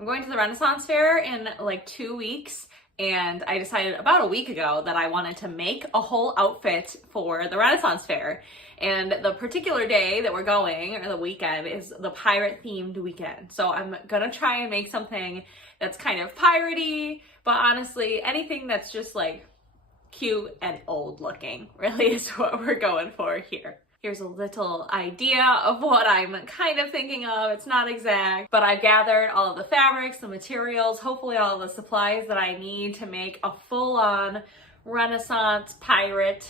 I'm going to the Renaissance Fair in like 2 weeks, and I decided about a week ago that I wanted to make a whole outfit for the Renaissance Fair. And the particular day that we're going, or the weekend, is the pirate themed weekend. So I'm gonna try and make something that's kind of piratey, but honestly, anything that's just like cute and old looking really is what we're going for here. Here's a little idea of what I'm kind of thinking of. It's not exact, but I've gathered all of the fabrics, the materials, hopefully all of the supplies that I need to make a full-on Renaissance pirate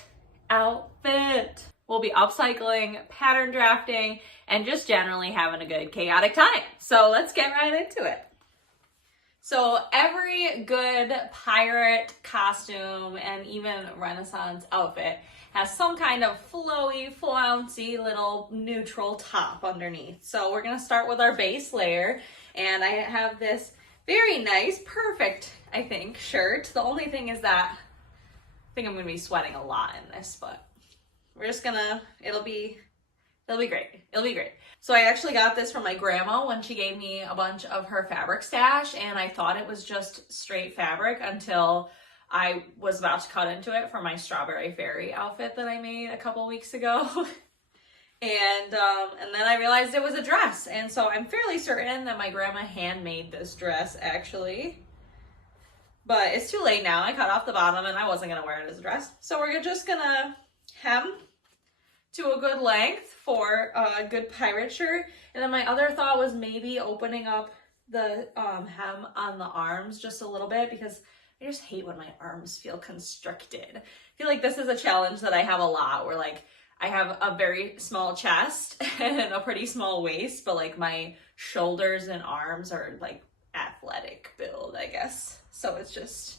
outfit. We'll be upcycling, pattern drafting, and just generally having a good chaotic time. So let's get right into it. So every good pirate costume and even Renaissance outfit has some kind of flowy, flouncy little neutral top underneath. So we're gonna start with our base layer, and I have this very nice, perfect, I think, shirt. The only thing is that I think I'm gonna be sweating a lot in this, but we're just gonna, it'll be great. It'll be great. So I actually got this from my grandma when she gave me a bunch of her fabric stash, and I thought it was just straight fabric until I was about to cut into it for my strawberry fairy outfit that I made a couple weeks ago. and then I realized it was a dress. And so I'm fairly certain that my grandma handmade this dress actually, but it's too late now. I cut off the bottom and I wasn't gonna wear it as a dress. So we're just gonna hem to a good length for a good pirate shirt. And then my other thought was maybe opening up the hem on the arms just a little bit, because I just hate when my arms feel constricted. I feel like this is a challenge that I have a lot, where like I have a very small chest and a pretty small waist, but like my shoulders and arms are like athletic build, I guess. So it's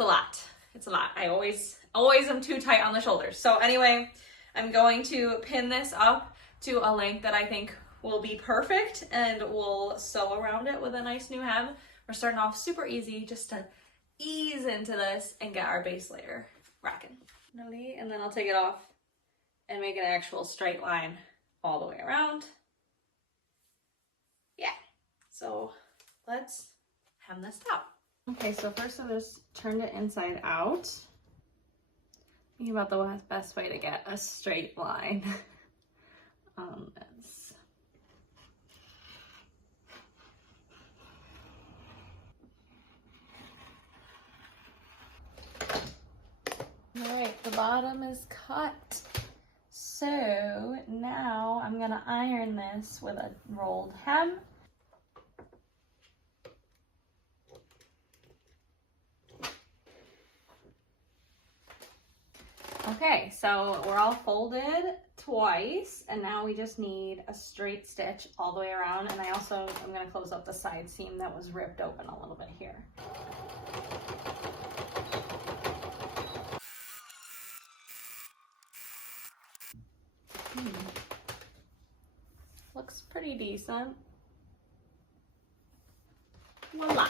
a lot. It's a lot. I always am too tight on the shoulders. So anyway, I'm going to pin this up to a length that I think will be perfect, and we'll sew around it with a nice new hem. We're starting off super easy just to ease into this and get our base layer rocking. And then I'll take it off and make an actual straight line all the way around. Yeah, so let's hem this out. Okay, so first I just turned it inside out. Thinking about the best way to get a straight line on this. All right, the bottom is cut. So now I'm gonna iron this with a rolled hem. Okay, so we're all folded twice, and now we just need a straight stitch all the way around. And I'm gonna close up the side seam that was ripped open a little bit here. Looks pretty decent. Voila.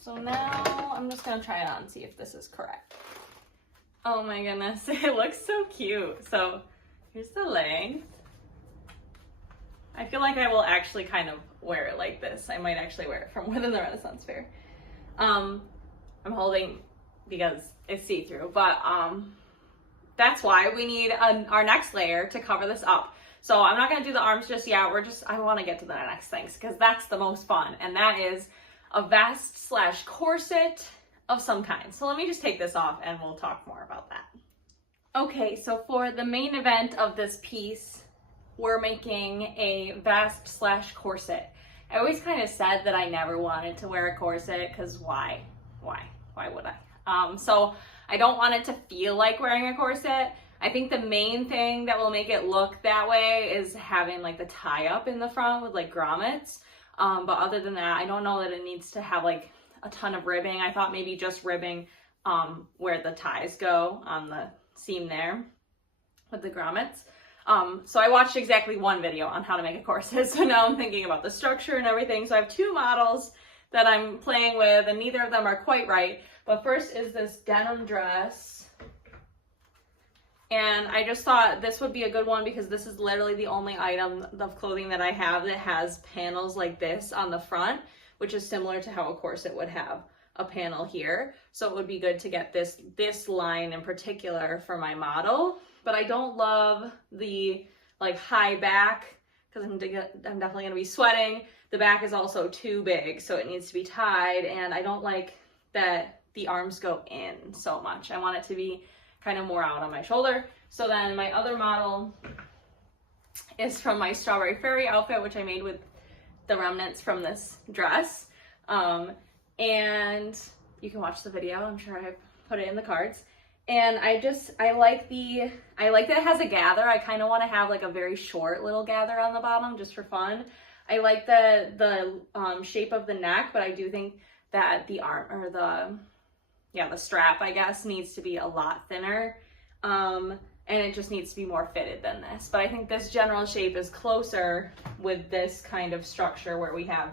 So now I'm just gonna try it on and see if this is correct. Oh my goodness, it looks so cute. So here's the length. I feel like I will actually kind of wear it like this. I might actually wear it from within the Renaissance Fair. I'm holding because it's see-through, but that's why we need our next layer to cover this up. So I'm not gonna do the arms just yet. I wanna get to the next things because that's the most fun, and that is a vest / corset of some kind. So let me just take this off and we'll talk more about that. Okay, so for the main event of this piece, we're making a vest / corset. I always kind of said that I never wanted to wear a corset because why would I? So I don't want it to feel like wearing a corset. I think the main thing that will make it look that way is having like the tie up in the front with like grommets. But other than that, I don't know that it needs to have like a ton of ribbing. I thought maybe just ribbing where the ties go on the seam there with the grommets. So I watched exactly one video on how to make a corset, so now I'm thinking about the structure and everything. So I have 2 models that I'm playing with, and neither of them are quite right. But first is this denim dress And I just thought this would be a good one because this is literally the only item of clothing that I have that has panels like this on the front, which is similar to how a corset would have a panel here. So it would be good to get this line in particular for my model. But I don't love the like high back because I'm definitely gonna be sweating. The back is also too big, so it needs to be tied, and I don't like that the arms go in so much. I want it to be kind of more out on my shoulder. So then my other model is from my Strawberry Fairy outfit, which I made with the remnants from this dress. And you can watch the video. I'm sure I put it in the cards. And I like that it has a gather. I kind of want to have like a very short little gather on the bottom just for fun. I like the shape of the neck, but I do think that the arm or the strap, I guess, needs to be a lot thinner. And it just needs to be more fitted than this. But I think this general shape is closer with this kind of structure where we have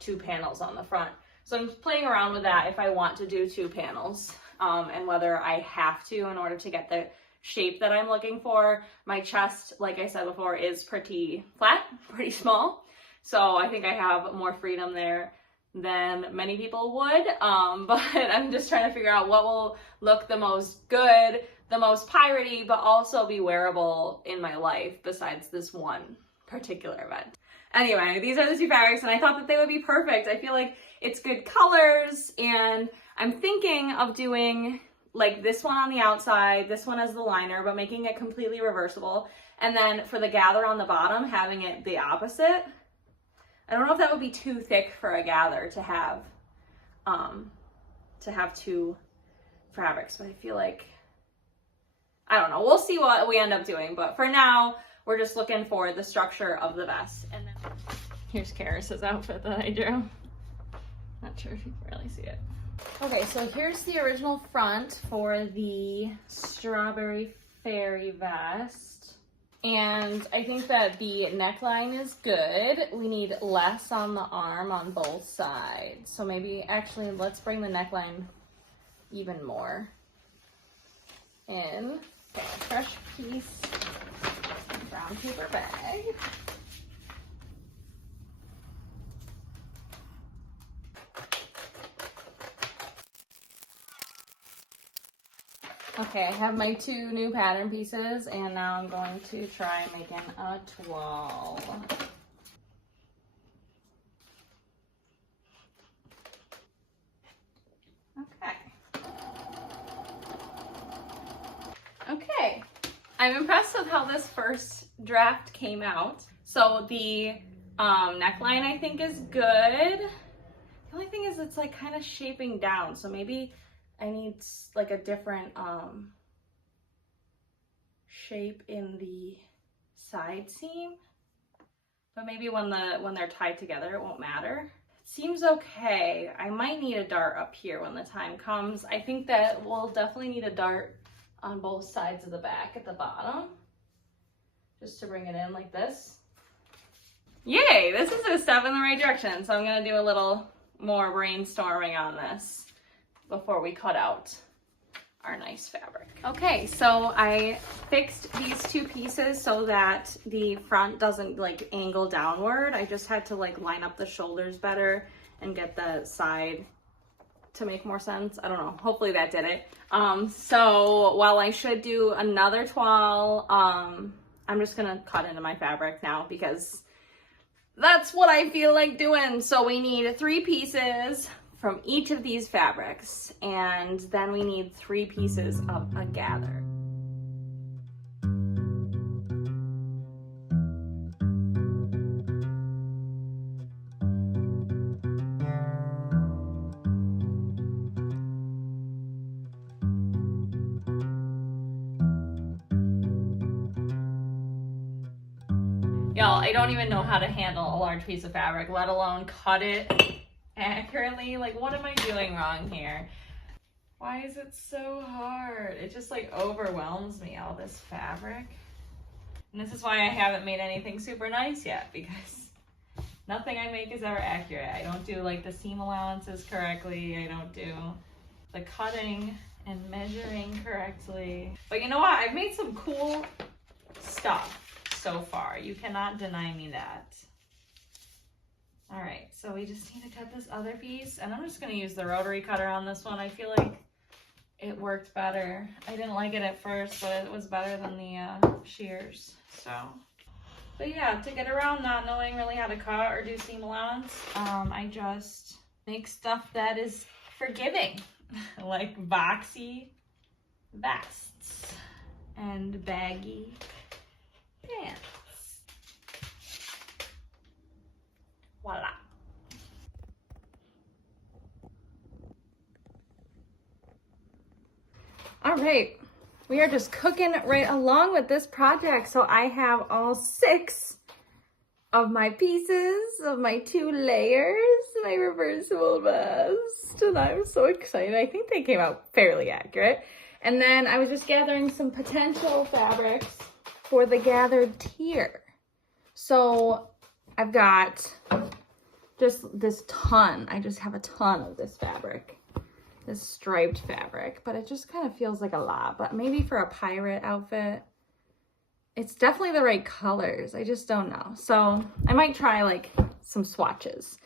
2 panels on the front. So I'm playing around with that if I want to do 2 panels, and whether I have to in order to get the shape that I'm looking for. My chest, like I said before, is pretty flat, pretty small. So I think I have more freedom there than many people would, but I'm just trying to figure out what will look the most good, the most piratey, but also be wearable in my life besides this one particular event. Anyway, these are the 2 fabrics, and I thought that they would be perfect. I feel like it's good colors, and I'm thinking of doing like this one on the outside, this one as the liner, but making it completely reversible. And then for the gather on the bottom, having it the opposite. I don't know if that would be too thick for a gather to have 2 fabrics, but I feel like, I don't know. We'll see what we end up doing, but for now, we're just looking for the structure of the vest. And then here's Karis's outfit that I drew. Not sure if you can really see it. Okay, so here's the original front for the Strawberry Fairy vest. And I think that the neckline is good. We need less on the arm on both sides. So maybe, actually, let's bring the neckline even more in. Okay, fresh piece, brown paper bag. Okay, I have my 2 new pattern pieces, and now I'm going to try making a toile. Okay, I'm impressed with how this first draft came out. So the neckline I think is good. The only thing is it's like kind of shaping down, so maybe I need like a different shape in the side seam, but maybe when they're tied together it won't matter. It seems okay. I might need a dart up here when the time comes. I think that we'll definitely need a dart on both sides of the back at the bottom, just to bring it in like this. Yay, this is a step in the right direction. So I'm gonna do a little more brainstorming on this before we cut out our nice fabric. Okay, so I fixed these 2 pieces so that the front doesn't like angle downward. I just had to like line up the shoulders better and get the side to make more sense. I don't know, hopefully that did it. So while I should do another toile, I'm just gonna cut into my fabric now because that's what I feel like doing. So we need 3 pieces from each of these fabrics, and then we need 3 pieces of a gather. Y'all, I don't even know how to handle a large piece of fabric, let alone cut it accurately. Like, what am I doing wrong here? Why is it so hard? It just like overwhelms me, all this fabric. And this is why I haven't made anything super nice yet, because nothing I make is ever accurate. I don't do like the seam allowances correctly. I don't do the cutting and measuring correctly. But you know what? I've made some cool stuff so far. You cannot deny me that. All right, so we just need to cut this other piece, and I'm just gonna use the rotary cutter on this one. I feel like it worked better. I didn't like it at first, but it was better than the shears, so. But yeah, to get around not knowing really how to cut or do seam allowance, I just make stuff that is forgiving, like boxy vests and baggy pants. Voila. All right, we are just cooking right along with this project. So I have all 6 of my pieces of my 2 layers, my reversible vest, and I'm so excited. I think they came out fairly accurate. And then I was just gathering some potential fabrics for the gathered tier. So I've got just this ton. I just have a ton of this fabric, this striped fabric, but it just kind of feels like a lot. But maybe for a pirate outfit, it's definitely the right colors. I just don't know. So I might try like some swatches.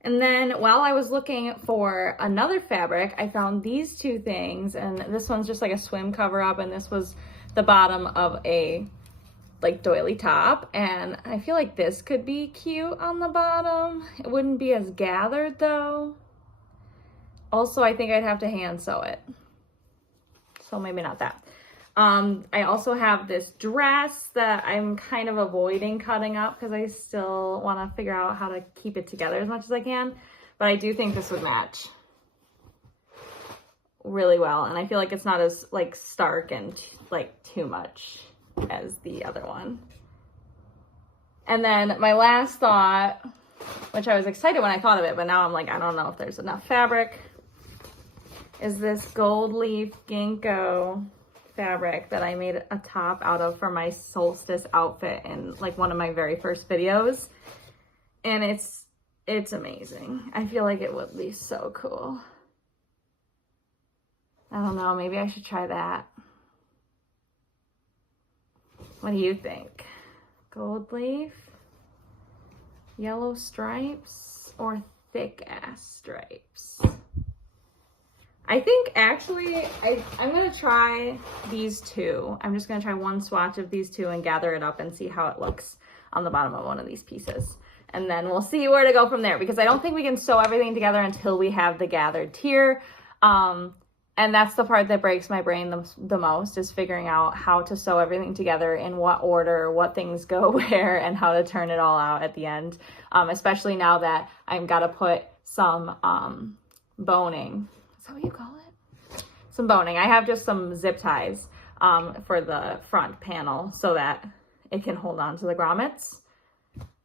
And then while I was looking for another fabric, I found these 2 things, and this one's just like a swim cover up, and this was the bottom of a like doily top, and I feel like this could be cute on the bottom. It wouldn't be as gathered though. Also, I think I'd have to hand sew it, so maybe not that. I also have this dress that I'm kind of avoiding cutting up because I still want to figure out how to keep it together as much as I can, but I do think this would match really well, and I feel like it's not as like stark and like too much as the other one. And then my last thought, which I was excited when I thought of it, but now I'm like, I don't know if there's enough fabric, is this gold leaf ginkgo fabric that I made a top out of for my solstice outfit in like one of my very first videos. And it's amazing. I feel like it would be so cool. I don't know, maybe I should try that. What do you think? Gold leaf, yellow stripes, or thick ass stripes? I think actually I'm gonna try these 2. I'm just gonna try one swatch of these 2 and gather it up and see how it looks on the bottom of one of these pieces. And then we'll see where to go from there, because I don't think we can sew everything together until we have the gathered tier. And that's the part that breaks my brain the most, is figuring out how to sew everything together, in what order, what things go where, and how to turn it all out at the end. Especially now that I've got to put some boning. Is that what you call it? Some boning. I have just some zip ties for the front panel so that it can hold on to the grommets.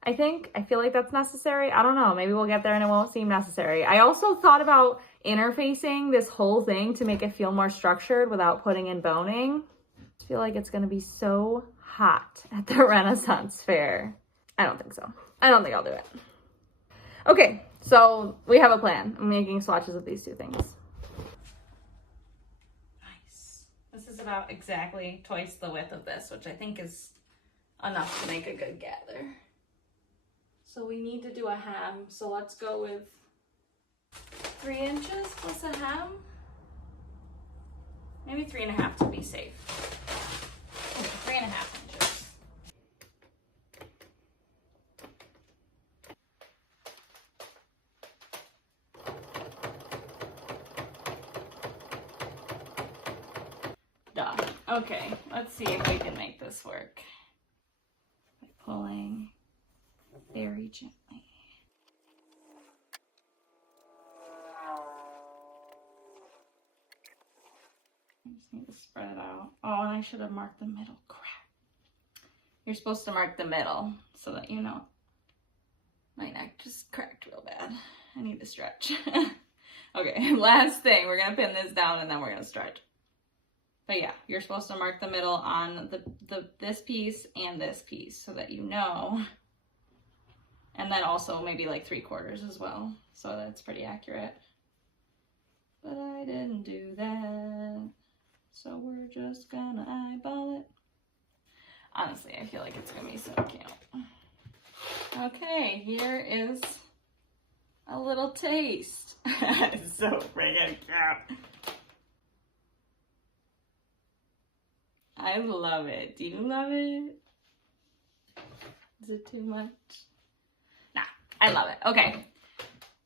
I feel like that's necessary. I don't know. Maybe we'll get there and it won't seem necessary. I also thought about interfacing this whole thing to make it feel more structured without putting in boning. I feel like it's going to be so hot at the Renaissance Fair. I don't think so. I don't think I'll do it. Okay, so we have a plan. I'm making swatches of these 2 things. Nice. This is about exactly twice the width of this, which I think is enough to make a good gather. So we need to do a hem, so let's go with 3 inches plus a hem. Maybe 3.5 to be safe. Okay, 3.5 inches. Duh. Okay, let's see if we can make this work. By pulling very gently. I just need to spread it out. Oh, and I should have marked the middle. Crap. You're supposed to mark the middle so that you know. My neck just cracked real bad. I need to stretch. Okay, last thing. We're going to pin this down and then we're going to stretch. But yeah, you're supposed to mark the middle on this piece and this piece so that you know. And then also maybe like 3/4 as well, so that's pretty accurate. but I didn't do that. So we're just gonna eyeball it. Honestly, I feel like it's gonna be so cute. Okay, here is a little taste. It's so freaking cute. I love it. Do you love it? Is it too much? Nah, I love it. Okay,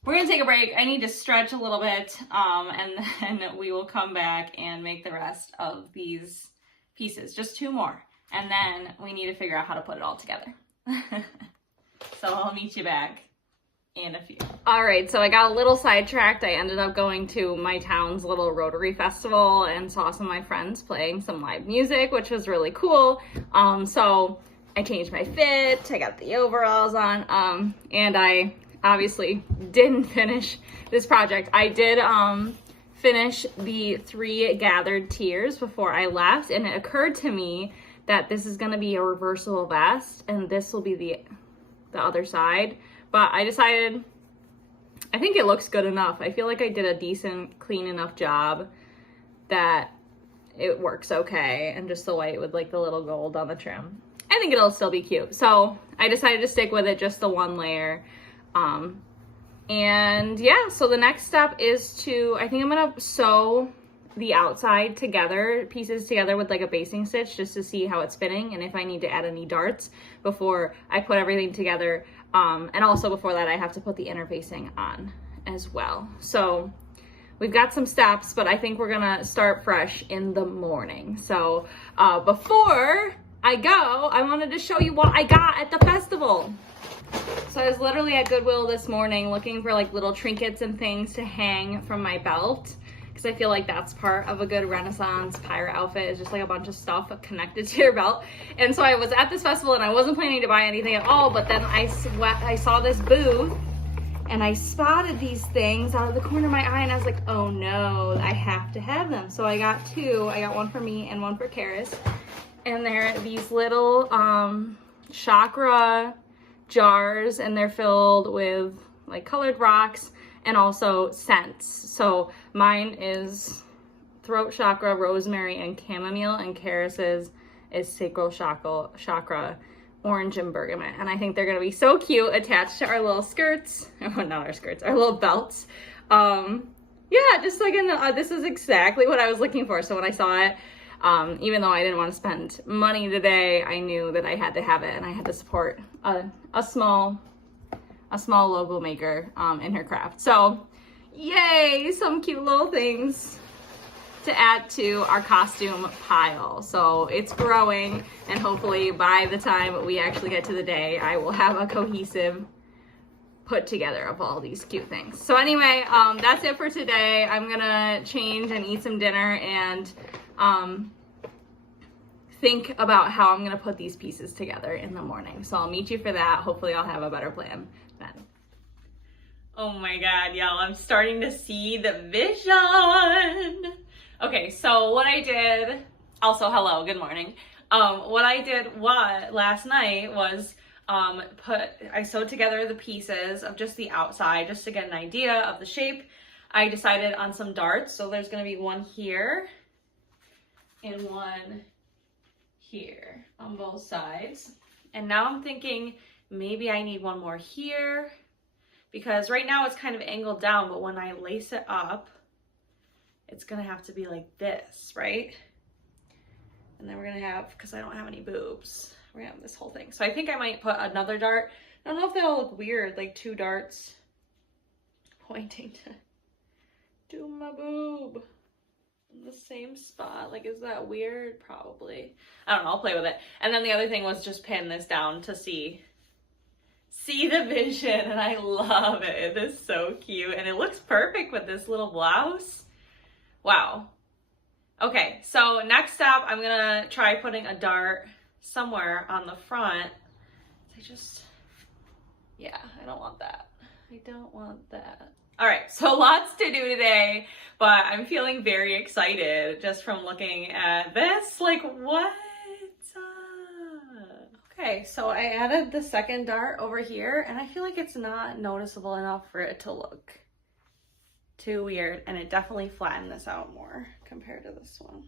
we're gonna take a break. I need to stretch a little bit, and then we will come back and make the rest of these pieces. Just 2 more, and then we need to figure out how to put it all together. So I'll meet you back in a few. All right, so I got a little sidetracked. I ended up going to my town's little Rotary Festival and saw some of my friends playing some live music, which was really cool. So I changed my fit, I got the overalls on, and I obviously didn't finish this project. I did finish the 3 gathered tiers before I left, and it occurred to me that this is gonna be a reversible vest, and this will be the other side. But I decided, I think it looks good enough. I feel like I did a decent, clean enough job that it works okay. And just the white with like the little gold on the trim, I think it'll still be cute. So I decided to stick with it, just the 1 layer. And yeah, so the next step is to, I think I'm gonna sew the outside together, pieces together with like a basting stitch, just to see how it's fitting and if I need to add any darts before I put everything together. And also before that, I have to put the interfacing on as well. So we've got some steps, but I think we're gonna start fresh in the morning. So before I go, I wanted to show you what I got at the festival. So I was literally at Goodwill this morning looking for like little trinkets and things to hang from my belt, because I feel like that's part of a good Renaissance pirate outfit, is just like a bunch of stuff connected to your belt. And so I was at this festival and I wasn't planning to buy anything at all, but then I saw this booth and I spotted these things out of the corner of my eye and I was like, oh no, I have to have them. So I got 2. I got one for me and one for Karis. And they're these little chakra jars, and they're filled with like colored rocks and also scents. So mine is throat chakra, rosemary, and chamomile, and Karis's is sacral chakra, orange and bergamot. And I think they're gonna be so cute attached to our little skirts. Oh, not our skirts, our little belts. Yeah, just like this is exactly what I was looking for. So when I saw it, even though I didn't want to spend money today, I knew that I had to have it and I had to support a small logo maker in her craft. So yay, some cute little things to add to our costume pile. So it's growing, and hopefully by the time we actually get to the day, I will have a cohesive put together of all these cute things. So anyway, that's it for today. I'm gonna change and eat some dinner and think about how I'm gonna put these pieces together in the morning. So I'll meet you for that. Hopefully I'll have a better plan then. Oh my God, y'all, I'm starting to see the vision. Okay, so what I did, also hello, good morning. What I did last night was I sewed together the pieces of just the outside just to get an idea of the shape. I decided on some darts, so there's gonna be one here and one here on both sides. And now I'm thinking maybe I need one more here, because right now it's kind of angled down, but when I lace it up, it's gonna have to be like this, right? And then we're gonna have, because I don't have any boobs, we're gonna have this whole thing. So I think I might put another dart. I don't know if that'll look weird, like 2 darts pointing to my boob in the same spot. Like, is that weird? Probably. I don't know, I'll play with it. And then the other thing was just pin this down to see the vision, and I love it. It is so cute, and it looks perfect with this little blouse. Wow. Okay, so next step, I'm gonna try putting a dart somewhere on the front. I don't want that. I don't want that. All right, so lots to do today, but I'm feeling very excited just from looking at this. Like, what? Okay, so I added the second dart over here, and I feel like it's not noticeable enough for it to look too weird, and it definitely flattened this out more compared to this one.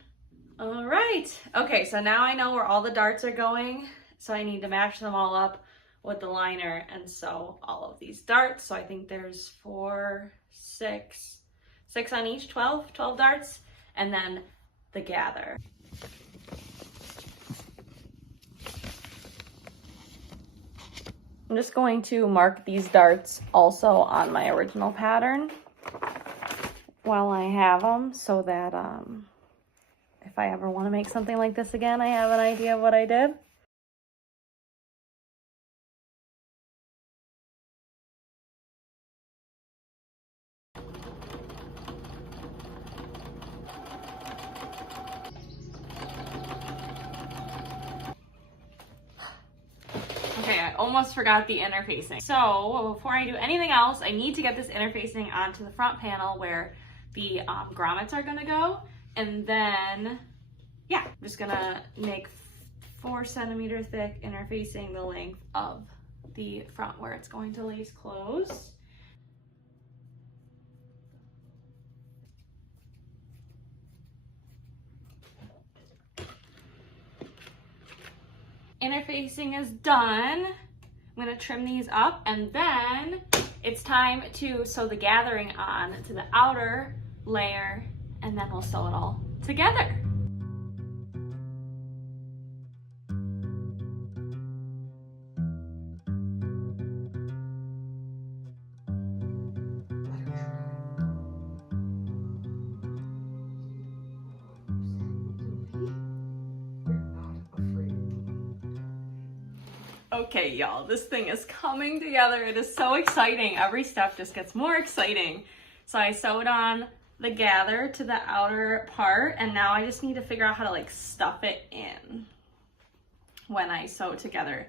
All right, okay, so now I know where all the darts are going, so I need to match them all up with the liner and sew all of these darts. So I think there's 4, 6 on each, 12 darts, and then the gather. I'm just going to mark these darts also on my original pattern while I have them, so that if I ever want to make something like this again, I have an idea of what I did. Okay, I almost forgot the interfacing. So before I do anything else, I need to get this interfacing onto the front panel where the grommets are gonna go. And then, yeah, I'm just gonna make 4 centimeter thick interfacing the length of the front where it's going to lace close. Interfacing is done. I'm gonna trim these up, and then it's time to sew the gathering on to the outer layer, and then we'll sew it all together. Okay, y'all, this thing is coming together. It is so exciting. Every step just gets more exciting. So I sewed on the gather to the outer part, and now I just need to figure out how to like stuff it in when I sew together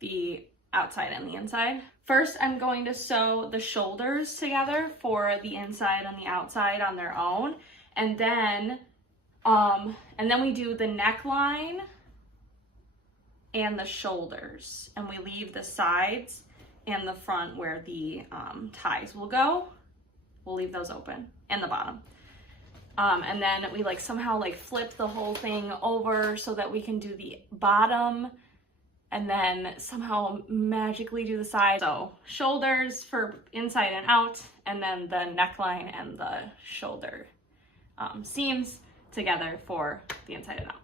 the outside and the inside. First, I'm going to sew the shoulders together for the inside and the outside on their own, and then we do the neckline and the shoulders, and we leave the sides and the front where the ties will go. We'll leave those open, and the bottom. And then we like somehow like flip the whole thing over so that we can do the bottom, and then somehow magically do the side. So shoulders for inside and out, and then the neckline and the shoulder seams together for the inside and out.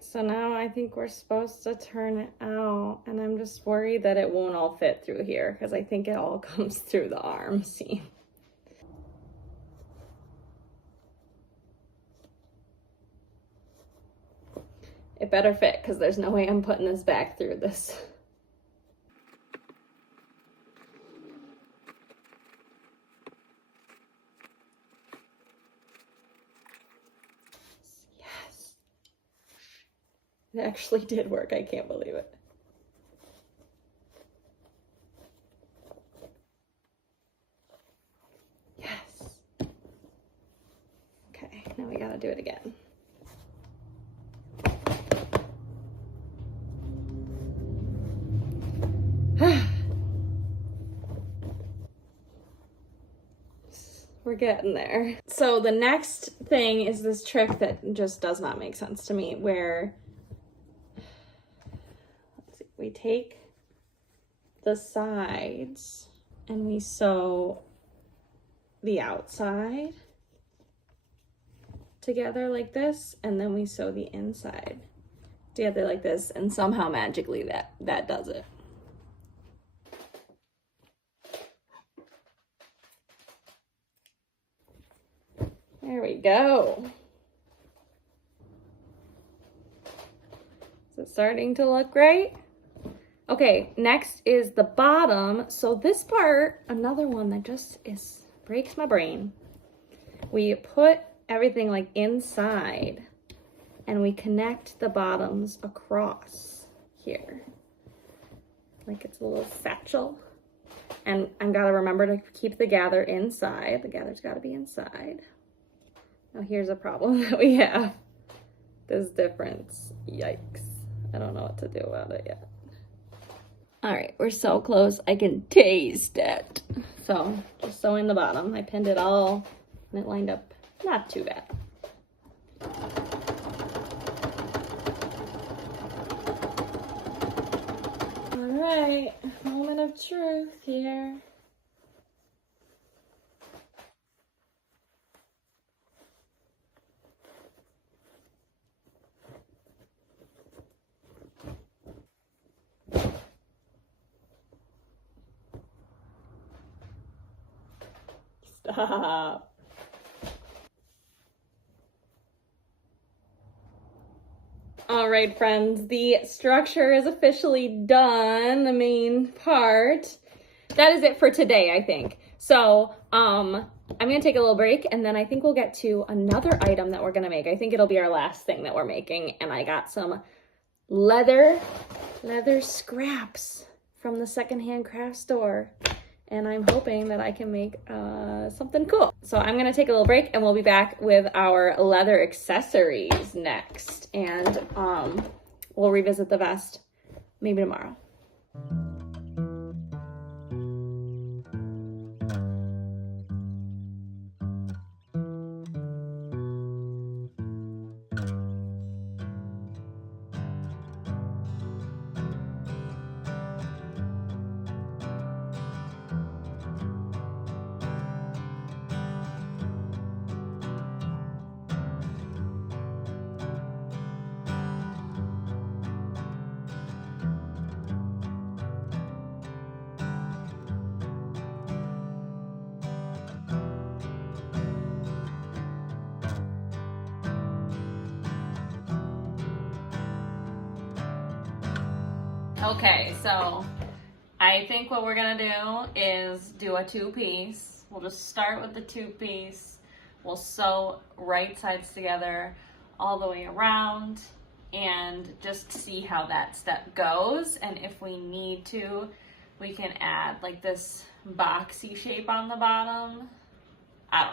So now I think we're supposed to turn it out, and I'm just worried that it won't all fit through here because I think it all comes through the arm seam. It better fit because there's no way I'm putting this back through this. It actually did work. I can't believe it. Yes. Okay, now we gotta do it again. We're getting there. So the next thing is this trick that just does not make sense to me, where we take the sides and we sew the outside together like this, and then we sew the inside together like this, and somehow magically that does it. There we go. Is it starting to look right? Okay, next is the bottom. So this part, another one that just breaks my brain. We put everything like inside, and we connect the bottoms across here like it's a little satchel. And I've got to remember to keep the gather inside. The gather's got to be inside. Now here's a problem that we have. This difference. Yikes. I don't know what to do about it yet. All right, we're so close. I can taste it. So just sewing the bottom. I pinned it all and it lined up not too bad. All right, moment of truth here. Stop. All right, friends, the structure is officially done, the main part. That is it for today, I think. So, I'm gonna take a little break and then I think we'll get to another item that we're gonna make. I think it'll be our last thing that we're making. And I got some leather scraps from the secondhand craft store. And I'm hoping that I can make something cool. So I'm gonna take a little break and we'll be back with our leather accessories next. And we'll revisit the vest maybe tomorrow. Okay, so I think what we're gonna do is do a two-piece. We'll just start with the two-piece. We'll sew right sides together all the way around and just see how that step goes. And if we need to, we can add like this boxy shape on the bottom. I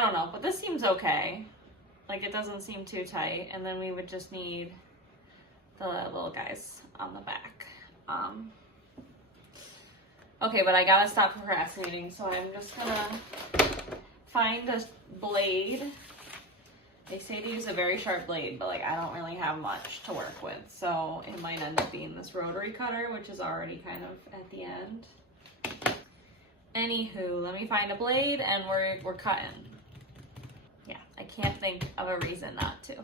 don't know, but this seems okay. Like it doesn't seem too tight. And then we would just need the little guys on the back. Okay, but I gotta stop procrastinating, so I'm just gonna find a blade. They say to use a very sharp blade, but like I don't really have much to work with, so it might end up being this rotary cutter, which is already kind of at the end. Anywho, let me find a blade and we're cutting. Yeah, I can't think of a reason not to.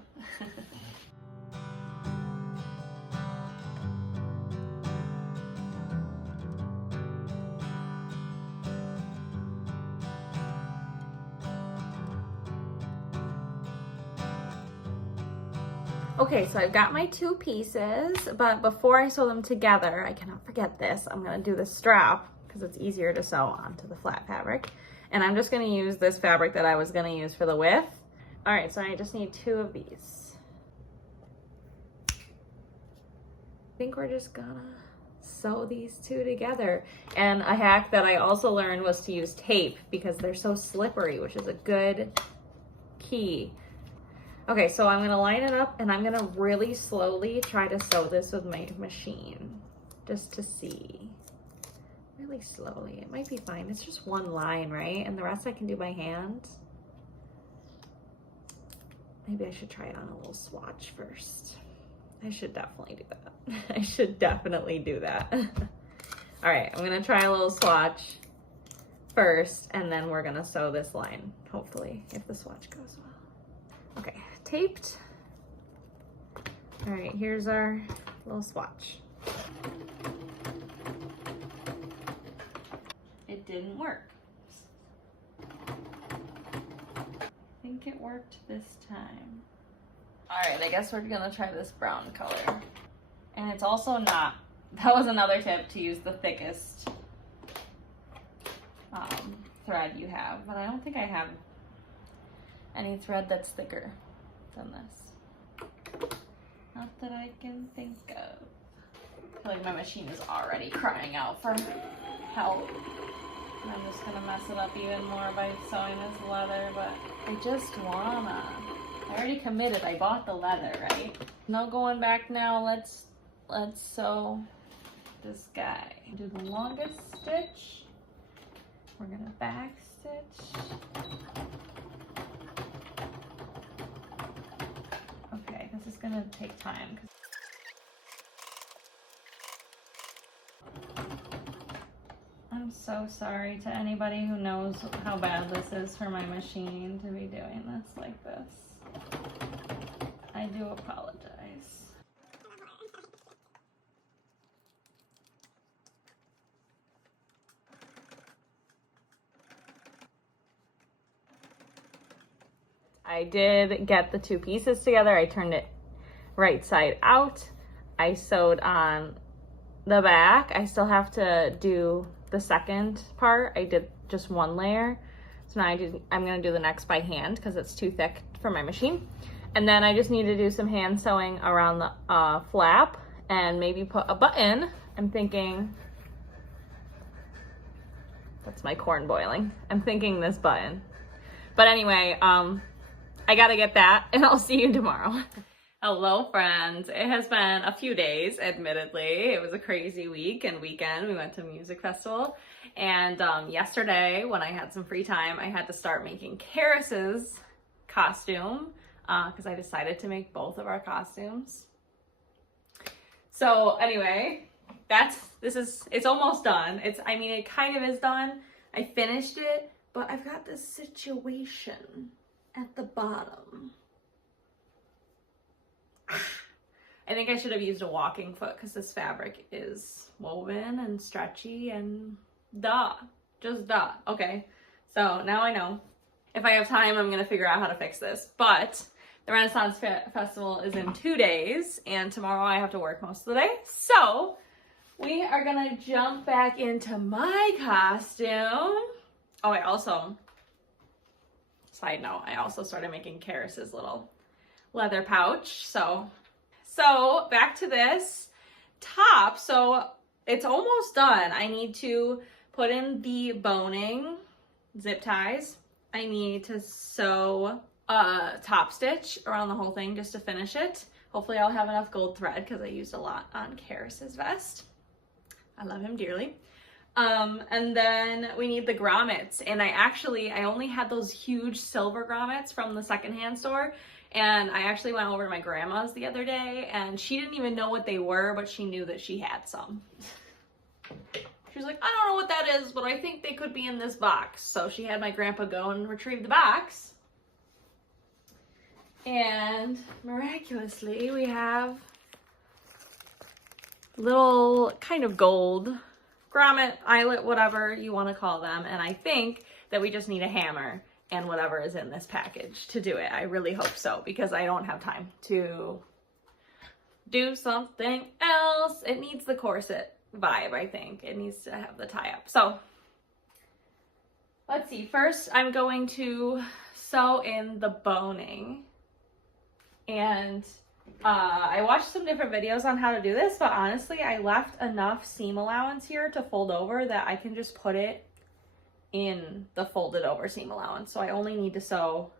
Okay, so I've got my two pieces, but before I sew them together, I cannot forget this. I'm gonna do the strap because it's easier to sew onto the flat fabric. And I'm just gonna use this fabric that I was gonna use for the width. All right, so I just need two of these. I think we're just gonna sew these two together. And a hack that I also learned was to use tape because they're so slippery, which is a good key. Okay, so I'm gonna line it up and I'm gonna really slowly try to sew this with my machine just to see. Really slowly, it might be fine. It's just one line, right? And the rest I can do by hand. Maybe I should try it on a little swatch first. I should definitely do that. I should definitely do that. All right, I'm gonna try a little swatch first and then we're gonna sew this line, hopefully, if the swatch goes well. Okay, taped. All right, here's our little swatch. It didn't work. I think it worked this time. All right, I guess we're gonna try this brown color. And it's also not, that was another tip, to use the thickest thread you have, but I don't think I have any thread that's thicker than this. Not that I can think of. feel like my machine is already crying out for help. And I'm just gonna mess it up even more by sewing this leather, but I just wanna. I already committed, I bought the leather, right? No going back now, let's sew this guy. Do the longest stitch. We're gonna back stitch. Okay, this is gonna take time. I'm so sorry to anybody who knows how bad this is for my machine to be doing this like this. I do apologize. I did get the two pieces together. I turned it right side out. I sewed on the back. I still have to do the second part. I did just one layer. So now I'm gonna do the next by hand because it's too thick for my machine. And then I just need to do some hand sewing around the flap and maybe put a button. I'm thinking, that's my corn boiling. I'm thinking this button. But anyway, I gotta get that and I'll see you tomorrow. Hello friends, it has been a few days, admittedly. It was a crazy week and weekend. We went to a music festival and yesterday when I had some free time, I had to start making Karis's costume because I decided to make both of our costumes. So anyway, it's almost done. I mean, it kind of is done. I finished it, but I've got this situation at the bottom. I think I should have used a walking foot because this fabric is woven and stretchy and just duh. Okay, so now I know. If I have time, I'm gonna figure out how to fix this. But the Renaissance Festival is in 2 days and tomorrow I have to work most of the day. So we are gonna jump back into my costume. Oh, side note, I also started making Karis's little leather pouch. So back to this top. So it's almost done. I need to put in the boning, zip ties. I need to sew a top stitch around the whole thing just to finish it. Hopefully I'll have enough gold thread because I used a lot on Karis's vest. I love him dearly. And then we need the grommets, and I only had those huge silver grommets from the secondhand store, and I actually went over to my grandma's the other day and she didn't even know what they were, but she knew that she had some. She was like, I don't know what that is, but I think they could be in this box. So she had my grandpa go and retrieve the box, and miraculously we have little kind of gold grommet, eyelet, whatever you want to call them. And I think that we just need a hammer and whatever is in this package to do it. I really hope so because I don't have time to do something else. It needs the corset vibe, I think. It needs to have the tie up. So let's see. First, I'm going to sew in the boning. And I watched some different videos on how to do this, but honestly, I left enough seam allowance here to fold over that I can just put it in the folded over seam allowance. So I only need to sew,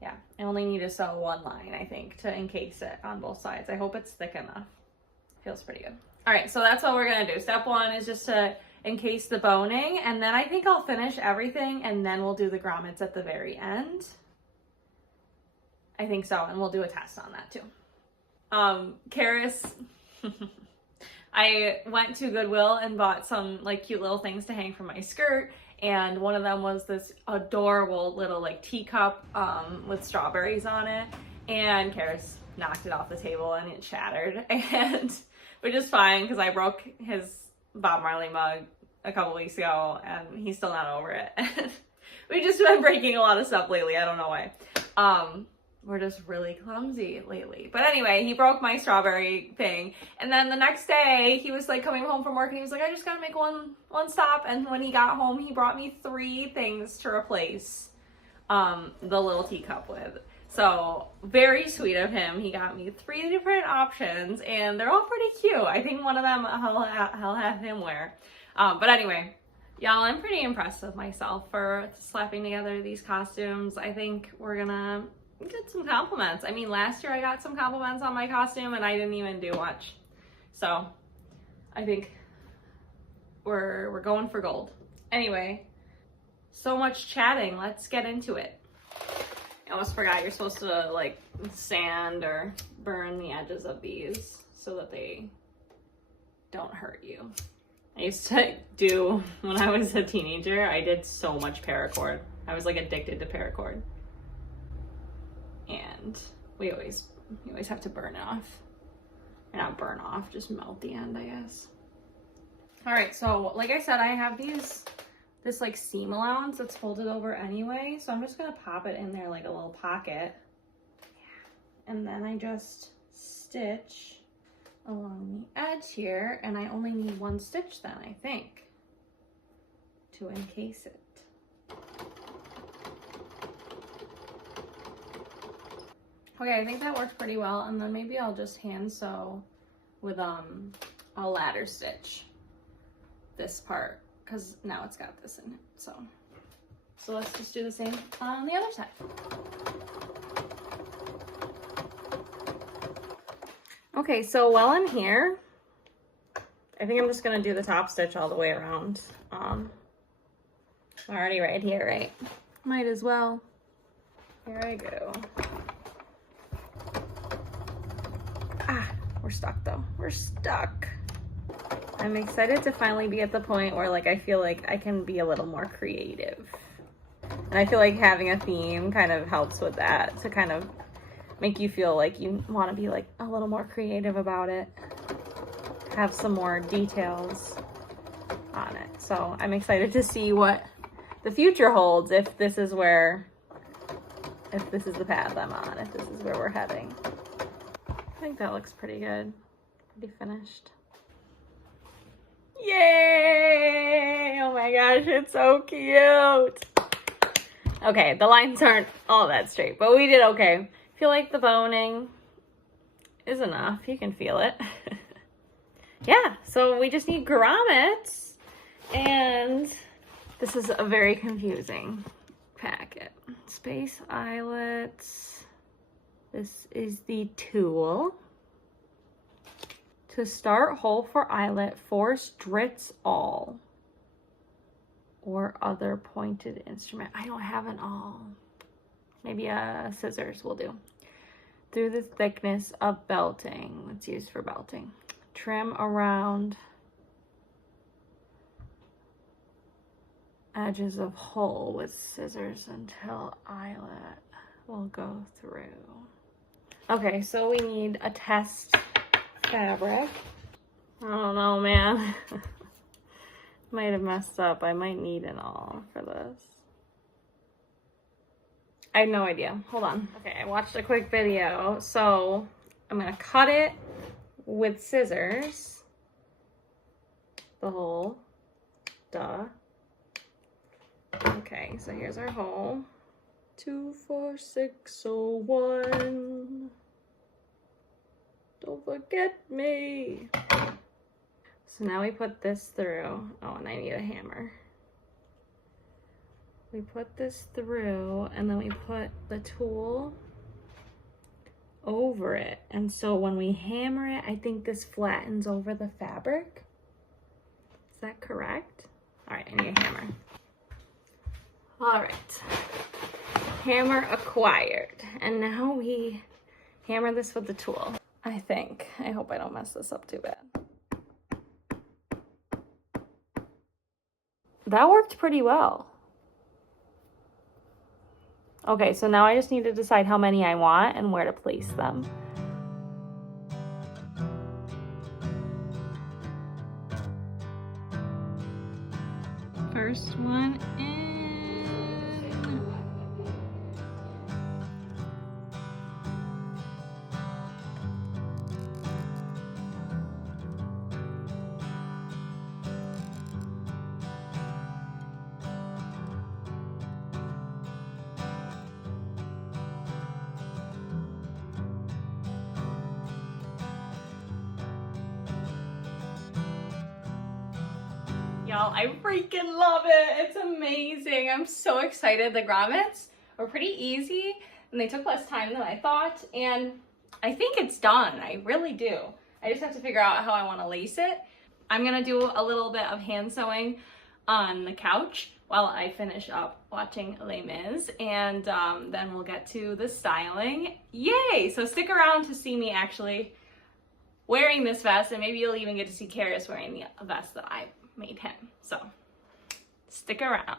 one line, I think, to encase it on both sides. I hope it's thick enough. Feels pretty good. All right, so that's what we're gonna do. Step one is just to encase the boning, and then I think I'll finish everything and then we'll do the grommets at the very end. I think so, and we'll do a test on that too. Karis, I went to Goodwill and bought some like cute little things to hang from my skirt, and one of them was this adorable little like teacup with strawberries on it, and Karis knocked it off the table and it shattered, and which is fine because I broke his Bob Marley mug a couple weeks ago and he's still not over it. We've just been breaking a lot of stuff lately. I don't know why. We're just really clumsy lately. But anyway, he broke my strawberry thing. And then the next day, he was like coming home from work and he was like, I just gotta make one stop. And when he got home, he brought me 3 things to replace the little teacup with. So very sweet of him. He got me 3 different options and they're all pretty cute. I think one of them I'll have him wear. But anyway, y'all, I'm pretty impressed with myself for slapping together these costumes. I think we're gonna get some compliments. I mean, last year I got some compliments on my costume and I didn't even do much. So I think we're going for gold. Anyway, so much chatting. Let's get into it. I almost forgot you're supposed to like sand or burn the edges of these so that they don't hurt you. I used to do, when I was a teenager, I did so much paracord. I was like addicted to paracord. And you always have to burn it off. Or not burn off, just melt the end, I guess. All right, so like I said, I have this like seam allowance that's folded over anyway. So I'm just gonna pop it in there like a little pocket. And then I just stitch along the edge here, and I only need 1 stitch then, I think, to encase it. Okay, I think that worked pretty well, and then maybe I'll just hand sew with a ladder stitch this part, because now it's got this in it. So let's just do the same on the other side. Okay, so while I'm here, I think I'm just gonna do the top stitch all the way around. I'm already right here, right? Might as well. Here I go. Ah, we're stuck though. We're stuck. I'm excited to finally be at the point where like I feel like I can be a little more creative. And I feel like having a theme kind of helps with that, to kind of make you feel like you want to be like a little more creative about it. Have some more details on it. So I'm excited to see what the future holds, if this is the path I'm on, if this is where we're heading. I think that looks pretty good. Pretty finished. Yay! Oh my gosh, it's so cute. Okay, the lines aren't all that straight, but we did okay. I feel like the boning is enough. You can feel it. Yeah, so we just need grommets, and this is a very confusing packet. Space eyelets. This is the tool. To start hole for eyelet, 4 stritz all. Or other pointed instrument. I don't have an awl. Maybe scissors will do. Through the thickness of belting. It's used for belting. Trim around edges of hole with scissors until eyelet will go through. Okay, so we need a test fabric. I don't know, man. Might have messed up. I might need an awl for this. I have no idea. Hold on. Okay, I watched a quick video. So I'm gonna cut it with scissors. The hole. Duh. Okay, so here's our hole. 24601. Don't forget me. So now we put this through. Oh, and I need a hammer. We put this through, and then we put the tool over it. And so when we hammer it, I think this flattens over the fabric. Is that correct? All right, I need a hammer. All right, hammer acquired. And now we hammer this with the tool, I think. I hope I don't mess this up too bad. That worked pretty well. Okay, so now I just need to decide how many I want and where to place them. First one in. Y'all, I freaking love it. It's amazing. I'm so excited. The grommets were pretty easy and they took less time than I thought. And I think it's done. I really do. I just have to figure out how I want to lace it. I'm going to do a little bit of hand sewing on the couch while I finish up watching Les Mis, and then we'll get to the styling. Yay! So stick around to see me actually wearing this vest, and maybe you'll even get to see Karis wearing the vest that I made him. So stick around.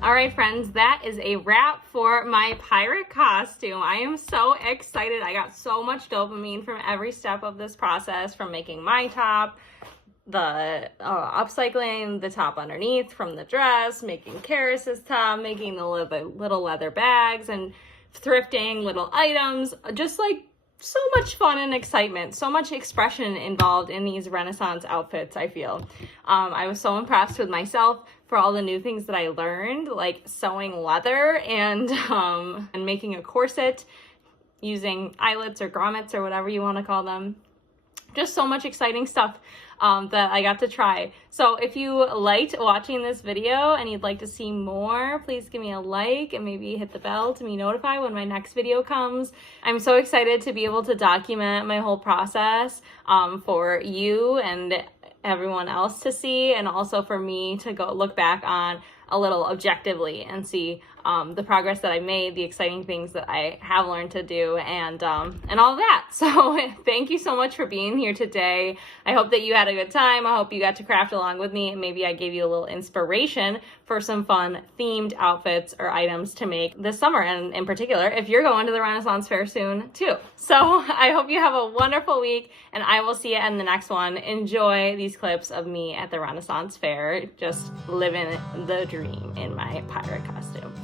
All right, friends, that is a wrap for my pirate costume. I am so excited. I got so much dopamine from every step of this process, from making my top, the upcycling the top underneath from the dress, making Karis's top, making the little leather bags, and thrifting little items. Just like so much fun and excitement, so much expression involved in these Renaissance outfits, I feel. I was so impressed with myself for all the new things that I learned, like sewing leather and making a corset using eyelets or grommets or whatever you want to call them. Just so much exciting stuff that I got to try. So if you liked watching this video and you'd like to see more, please give me a like and maybe hit the bell to be notified when my next video comes. I'm so excited to be able to document my whole process for you and everyone else to see, and also for me to go look back on a little objectively and see the progress that I made, the exciting things that I have learned to do, and all of that. So thank you so much for being here today. I hope that you had a good time. I hope you got to craft along with me, and maybe I gave you a little inspiration for some fun themed outfits or items to make this summer, and in particular, if you're going to the Renaissance Fair soon too. So I hope you have a wonderful week, and I will see you in the next one. Enjoy these clips of me at the Renaissance Fair, just living the dream in my pirate costume.